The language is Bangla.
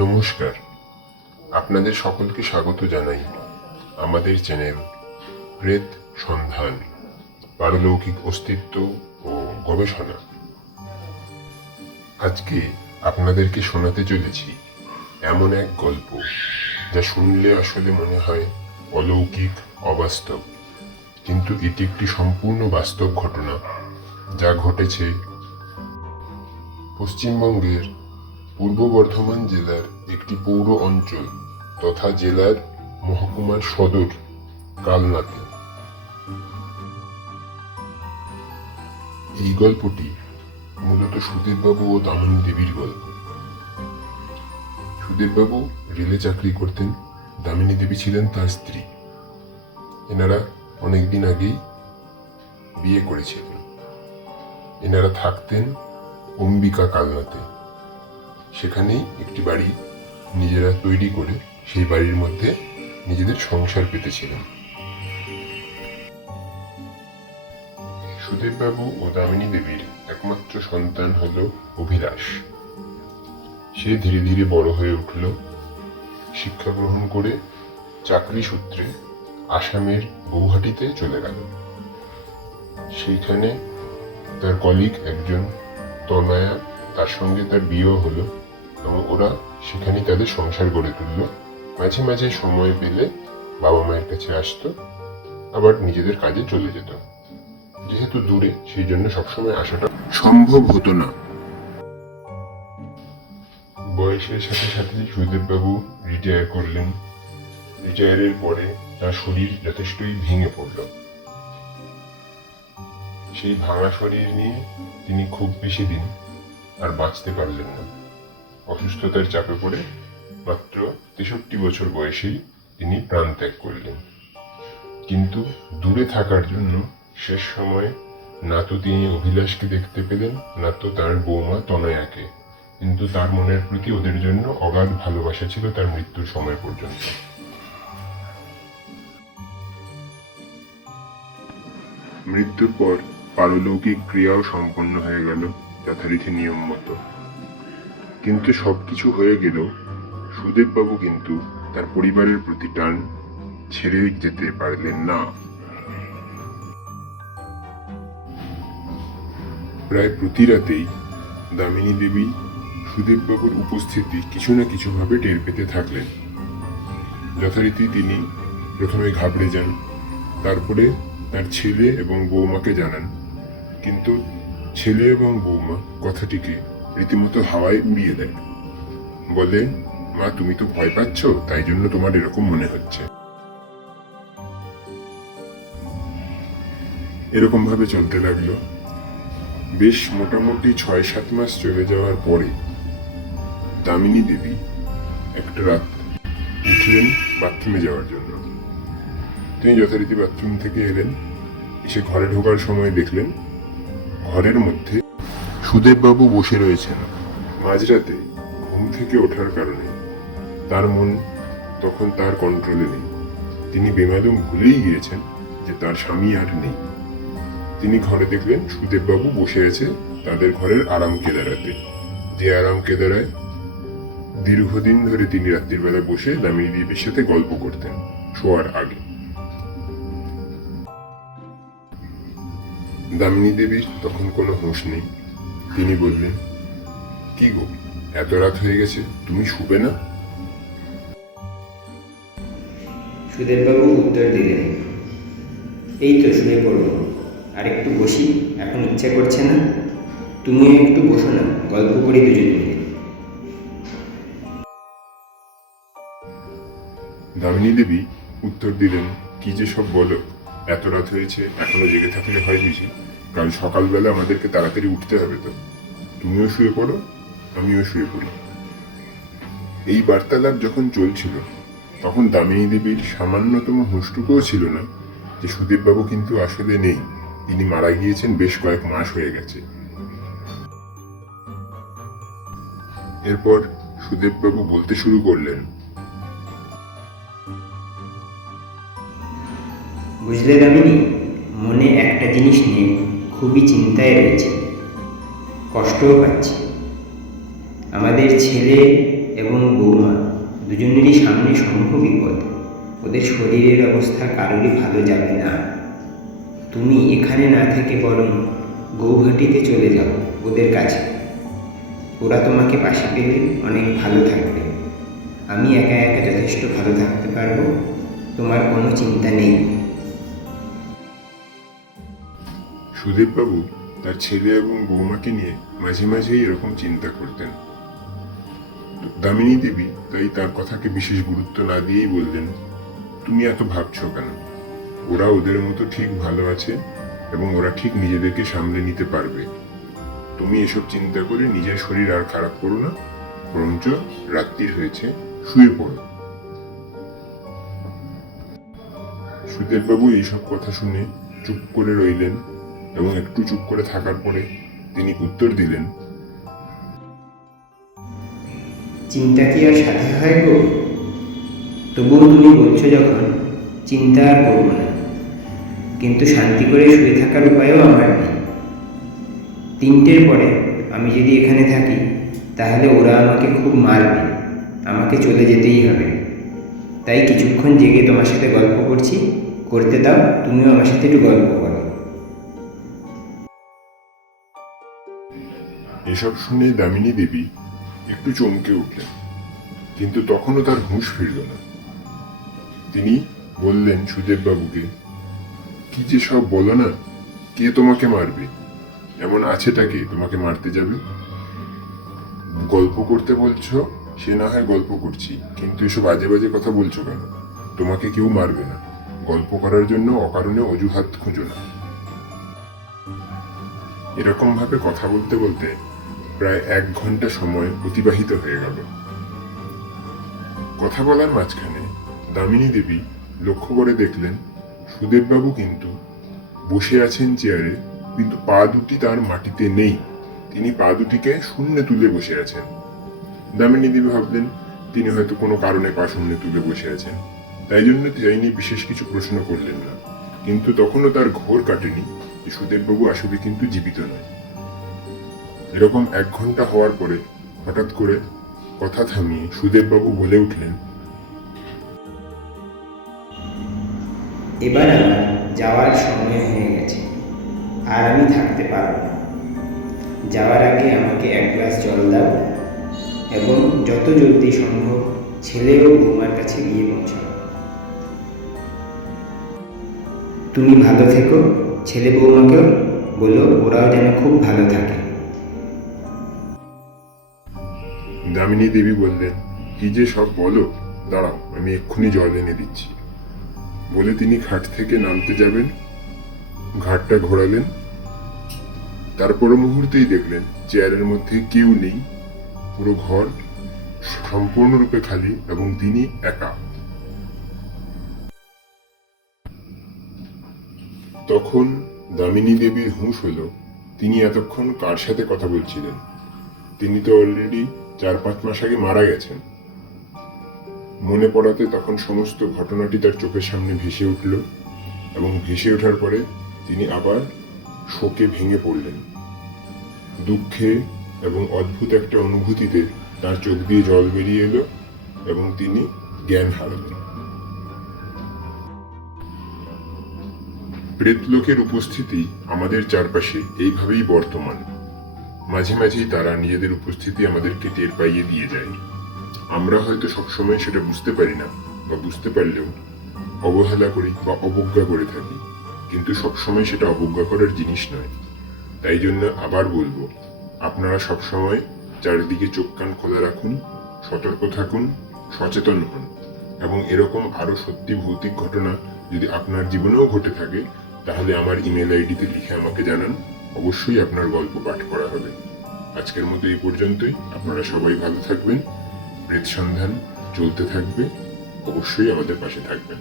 নমস্কার, আপনাদের সকলকে স্বাগত জানাই আমাদের চ্যানেল প্রেত সন্ধান, পারলৌকিক অস্তিত্ব ও গবেষণা। আজকে আপনাদেরকে শোনাতে চলেছি এমন এক গল্প যা শুনলে আসলে মনে হয় অলৌকিক, অবাস্তব, কিন্তু এটি একটি সম্পূর্ণ বাস্তব ঘটনা যা ঘটেছে পশ্চিমবঙ্গের পূর্ব বর্ধমান জেলার একটি পৌর অঞ্চল তথা জেলার মহকুমার সদর কালনাতে। এই গল্পটি মূলত সুধীরবাবু ও দামিনী দেবীর গল্প। সুধীরবাবু রেলে চাকরি করতেন, দামিনী দেবী ছিলেন তার স্ত্রী। এনারা অনেকদিন আগেই বিয়ে করেছিলেন। এনারা থাকতেন অম্বিকা কালনাতে। সেখানেই একটি বাড়ি নিজেরা তৈরি করে সেই বাড়ির মধ্যে নিজেদের সংসার পেতেছিলেন। সুধীরবাবু ও দামিনী দেবীর একমাত্র সন্তান হল অভিলাষ। সে ধীরে ধীরে বড় হয়ে উঠল। শিক্ষা গ্রহণ করে চাকরি সূত্রে আসামের গৌহাটিতে চলে গেল। সেইখানে তার কলিগ একজন তনয়া, তার সঙ্গে তার বিয়েও হলো এবং ওরা সেখানেই তাদের সংসার গড়ে তুলল। মাঝে মাঝে সময় পেলে বাবা মায়ের কাছে আসতো, আবার নিজেদের কাজে চলে যেত। যেহেতু দূরে, সেই জন্য সবসময় আসাটা সম্ভব হতো না। বয়সের সাথে সাথে সুধীরবাবু রিটায়ার করলেন। রিটায়ারের পরে তার শরীর যথেষ্টই ভেঙে পড়ল। সেই ভাঙা শরীর নিয়ে তিনি খুব বেশি দিন আর বাঁচতে পারলেন না। অসুস্থতার চাপে পড়ে মাত্র 63 বছর বয়সেই তিনি প্রাণ ত্যাগ করলেন। কিন্তু দূরে থাকার জন্য শেষ সময়ে না তো তিনি অভিলাষকে দেখতে পেলেন, না তো তার বৌমা তনয়াকে। কিন্তু তার মনের প্রতি ওদের জন্য অগাধ ভালোবাসা ছিল তার মৃত্যুর সময় পর্যন্ত। মৃত্যুর পর পারলৌকিক ক্রিয়াও সম্পন্ন হয়ে গেল যথারীতি নিয়ম মতো। কিন্তু সবকিছু হয়ে গেল, সুধীরবাবু কিন্তু তার পরিবারের প্রতি টান ছেড়ে যেতে পারলেন না। প্রায় প্রতি রাতেই দামিনী দেবী সুধীরবাবুর উপস্থিতি কিছু না কিছু ভাবে টের পেতে থাকলেন। যথারীতি তিনি প্রথমে ঘাবড়ে যান, তারপরে তার ছেলে এবং বৌমাকে জানান। কিন্তু ছেলে এবং বৌমা কথাটিকে রীতিমতো হাওয়ায় উড়িয়ে দেয়। বলে, মা, তুমি তো ভয় পাচ্ছ, তাই জন্য তোমার এরকম মনে হচ্ছে। এরকম ভাবে চলতে লাগলো। বেশ মোটামুটি 6-7 মাস চলে যাওয়ার পরে দামিনী দেবী একটা রাত উঠলেন বাথরুমে যাওয়ার জন্য। তিনি যথারীতি বাথরুম থেকে এলেন। এসে ঘরে ঢোকার সময় দেখলেন ঘরের মধ্যে সুধীরবাবু বসে রয়েছেন। মাঝরাতে ঘুম থেকে ওঠার কারণে তার মন তখন তার কন্ট্রোলে নেই। তিনি বেমালুম ভুলেই গিয়েছেন যে তার স্বামী আর নেই। তিনি ঘরে দেখলেন সুধীরবাবু বসে আছে তাদের ঘরের আরাম কেদারাতে, যে আরাম কেদারায় দীর্ঘদিন ধরে তিনি রাত্রির বেলা বসে দামিনী দেবীর সাথে গল্প করতেন শোয়ার আগে। দামিনী দেবীর তখন কোনো হুঁশ নেই। তিনি বললেন, কি গো, এত রাত হয়ে গেছে, তুমি শুবে না? সুধীরবাবু উত্তর দিলেন, এই তো শুয়ে পড়ব, আর একটু বসি, এখন ইচ্ছে করছে না। তুমিও একটু বসো না, গল্প করি দুজন মিলে। দামিনী দেবী উত্তর দিলেন, কি যে সব বলো, এত রাত হয়েছে, এখনো জেগে থাকলে হয় বুঝি? কাল সকালবেলা আমাদেরকে তাড়াতাড়ি উঠতে হবে তো। তুমিও শুয়ে পড়ো, আমিও শুয়ে পড়ি। এই বার্তালাপ যখন চলছিল, তখন দামিনী দেবীর সামান্যতম হুঁশটুকুও ছিল না যে সুধীরবাবু কিন্তু আসলে নেই, তিনি মারা গিয়েছেন, বেশ কয়েক মাস হয়ে গেছে। এরপর সুধীরবাবু বলতে শুরু করলেন, বুঝলে দামিনী, মনে একটা জিনিস নিয়ে খুবই চিন্তায় রয়েছে, কষ্টও পাচ্ছি। আমাদের ছেলে এবং বৌমা দুজনেরই সামনে সমূহ বিপদ। ওদের শরীরের অবস্থা কারোরই ভালো যাবে না। তুমি এখানে না থেকে বরং গৌহাটিতে চলে যাও ওদের কাছে। ওরা তোমাকে পাশে পেলে অনেক ভালো থাকবে। আমি একা একা যথেষ্ট ভালো থাকতে পারবো, তোমার কোনো চিন্তা নেই। সুদেববাবু তার ছেলে এবং বৌমাকে নিয়ে মাঝে মাঝেই এরকম চিন্তা করতেন। দামিনী দেবী তাই তার কথাকে বিশেষ গুরুত্ব না দিয়েই বললেন, তুমি এত ভাবছো কেন? ওরা ওদের মতো ঠিক ভালো আছে এবং ওরা ঠিক নিজেদেরকে সামলে নিতে পারবে। তুমি এসব চিন্তা করে নিজের শরীর আর খারাপ করো না, বরঞ্চ রাত্রির হয়েছে, শুয়ে পড়ো। সুদেববাবু এইসব কথা শুনে চুপ করে রইলেন এবং একটু চুপ করে থাকার পরে তিনি উত্তর দিলেন, চিন্তা কি আর সাথে হয় গো? তবুও তুমি বলছো যখন, চিন্তা আর করবো না। কিন্তু শান্তি করে শুয়ে থাকার উপায়ও আমার নেই। 3টের পরে আমি যদি এখানে থাকি তাহলে ওরা আমাকে খুব মারবে, আমাকে চলে যেতেই হবে। তাই কিছুক্ষণ জেগে তোমার সাথে গল্প করছি, করতে দাও, তুমিও আমার সাথে একটু গল্প করো। এসব শুনে দামিনী দেবী একটু চমকে উঠলেন, কিন্তু তখনও তার হুঁশ ফিরল না। তিনি বললেন সুদেববাবুকে, কি যে সব বলো না, কে তোমাকে মারবে? এমন আছেটা কে তোমাকে মারতে যাবে? গল্প করতে বলছো, সে না হয় গল্প করছি, কিন্তু এসব আজে বাজে কথা বলছো কেন? তোমাকে কেউ মারবে না। গল্প করার জন্য অকারণে অজুহাত খুঁজো না। এরকম ভাবে কথা বলতে বলতে প্রায় 1 ঘন্টা সময় অতিবাহিত হয়ে গেল। কথা বলার মাঝখানে দামিনী দেবী লক্ষ্য করে দেখলেন সুদেববাবু কিন্তু বসে আছেন চেয়ারে, কিন্তু পা দুটি তার মাটিতে নেই। তিনি পা দুটিকে শূন্যে তুলে বসে আছেন। দামিনী দেবী ভাবলেন তিনি হয়তো কোনো কারণে পা শূন্যে তুলে বসে আছেন, তাই জন্য তিনি বিশেষ কিছু প্রশ্ন করলেন না। কিন্তু তখনও তার ঘোর কাটেনি যে সুদেববাবু আসলে কিন্তু জীবিত নয়। এরকম 1 ঘন্টা হওয়ার পরে হঠাৎ করে কথা থামিয়ে সুদেববাবু বলে উঠলেন, এবার আমার যাওয়ার সময় হয়ে গেছে, আর আমি থাকতে পারবো না। যাওয়ার আগে আমাকে 1 গ্লাস জল দাও এবং যত জলদি সম্ভব ছেলে ও বৌমার কাছে গিয়ে পৌঁছাও। তুমি ভালো থেকো, ছেলে বৌমাকেও বলো ওরাও যেন খুব ভালো থাকে। দামিনী দেবী বললেন, কি যে সব বলো, দাঁড়াও আমি এক্ষুনি জল এনে দিচ্ছি। বলে তিনি ঘাট থেকে নামতে যাবেন, ঘাটটা ঘোরালেন। তারপর মুহূর্তেই দেখলেন চেয়ারের মধ্যে কেউ নেই, পুরো ঘর সম্পূর্ণরূপে খালি এবং তিনি একা। তখন দামিনী দেবীর হুঁশ হলো তিনি এতক্ষণ কার সাথে কথা বলছিলেন। তিনি তো অলরেডি 4-5 মাস আগে মারা গেছেন। মনে পড়াতে তখন সমস্ত ঘটনাটি তার চোখের সামনে ভেসে উঠল এবং ভেসে ওঠার পরে তিনি আবার শোকে ভেঙে পড়লেন। দুঃখে এবং অদ্ভুত একটা অনুভূতিতে তার চোখ দিয়ে জল বেরিয়ে এলো এবং তিনি জ্ঞান হারালেন। প্রেতলোকের উপস্থিতি আমাদের চারপাশে এইভাবেই বর্তমান। মাঝে মাঝেই তারা নিজেদের উপস্থিতি আমাদেরকে টের পাইয়ে দিয়ে যায়। আমরা হয়তো সবসময় সেটা বুঝতে পারি না, বা বুঝতে পারলেও অবহেলা করি বা অবজ্ঞা করে থাকি, কিন্তু সবসময় সেটা অবজ্ঞা করার জিনিস নয়। তাই জন্য আবার বলবো, আপনারা সবসময় চারিদিকে চোখ কান খোলা রাখুন, সতর্ক থাকুন, সচেতন হন এবং এরকম আরো সত্যি ভৌতিক ঘটনা যদি আপনার জীবনেও ঘটে থাকে তাহলে আমার ইমেল আইডিতে লিখে আমাকে জানান। অবশ্যই আপনার গল্প পাঠ করা হবে। আজকের মতো এই পর্যন্তই। আপনারা সবাই ভালো থাকবেন। প্রেত সন্ধান চলতে থাকবে। অবশ্যই আমাদের পাশে থাকবেন।